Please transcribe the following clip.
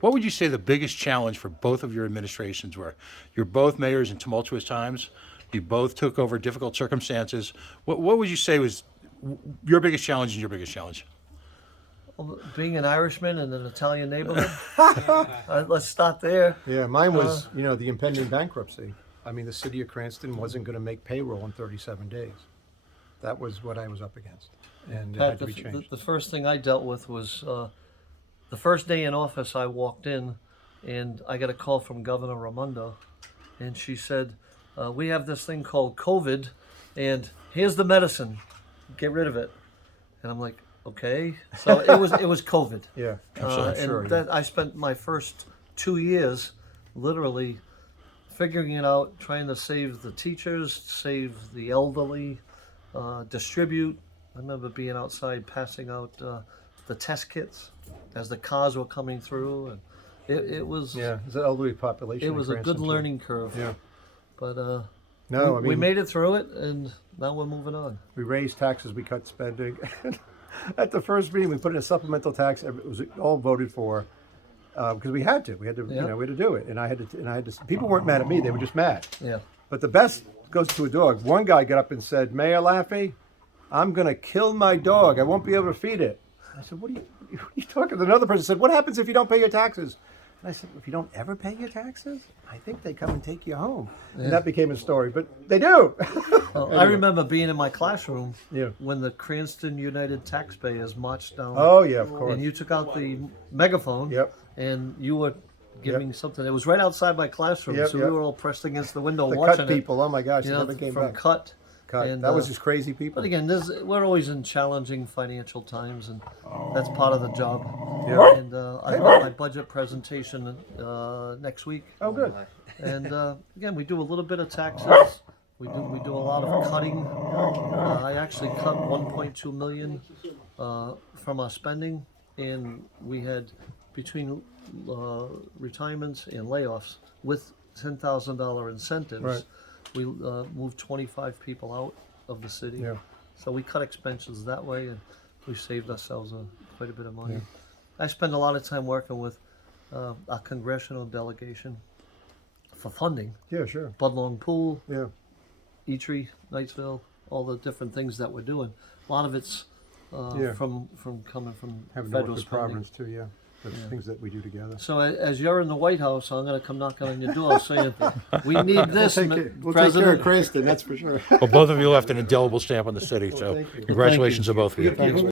What would you say the biggest challenge for both of your administrations were? You're both mayors in tumultuous times. You both took over difficult circumstances. What would you say was your biggest challenge and your biggest challenge? Well, being an Irishman in an Italian neighborhood, let's start there. Yeah, mine was, the impending bankruptcy. I mean, the city of Cranston wasn't going to make payroll in 37 days. That was what I was up against, and it had to be changed. The first thing I dealt with was the first day in office. I walked in, and I got a call from Governor Raimondo, and she said, "We have this thing called COVID, and here's the medicine. Get rid of it." And I'm like, "Okay." So it was COVID. Yeah, I spent my first 2 years literally figuring it out, trying to save the teachers, save the elderly, distribute. I remember being outside passing out the test kits as the cars were coming through, and it was it's an elderly population. It was a good learning curve. Yeah, but we made it through it, and now we're moving on. We raised taxes, we cut spending. At the first meeting, we put in a supplemental tax. It was all voted for because we had to. We had to, we had to do it. And I had to. People weren't mad at me; they were just mad. Yeah. But the best goes to a dog. One guy got up and said, "Mayor Laffey, I'm going to kill my dog. I won't be able to feed it." I said, "What are you talking?" Another person said, "What happens if you don't pay your taxes?" And I said, "If you don't ever pay your taxes, I think they come and take you home." Yeah. And that became a story, but they do. Well, anyway. I remember being in my classroom when the Cranston United Taxpayers marched down. Oh, yeah, of course. And you took out the megaphone, and you were giving something. It was right outside my classroom, so we were all pressed against the window watching cut people, oh my gosh, they never came back. Cut. And, that was just crazy people. But again, we're always in challenging financial times, and that's part of the job. Yeah. And I've got my budget presentation next week. Oh, good. And again, we do a little bit of taxes. We do a lot of cutting. I actually cut 1.2 million from our spending, and we had between retirements and layoffs with $10,000 incentives. Right. We moved 25 people out of the city. Yeah. So we cut expenses that way, and we saved ourselves quite a bit of money. Yeah. I spend a lot of time working with our congressional delegation for funding. Yeah, sure. Budlong Pool, Yeah. Eitri, Knightsville, all the different things that we're doing. A lot of it's from coming from Having to work federal with spending. Providence too, yeah. The things that we do together. So as you're in the White House, I'm going to come knocking on your door saying, "We need this, We'll take care of Cranston, that's for sure. Well, both of you left an indelible stamp on the city, so congratulations to both of you. Thanks.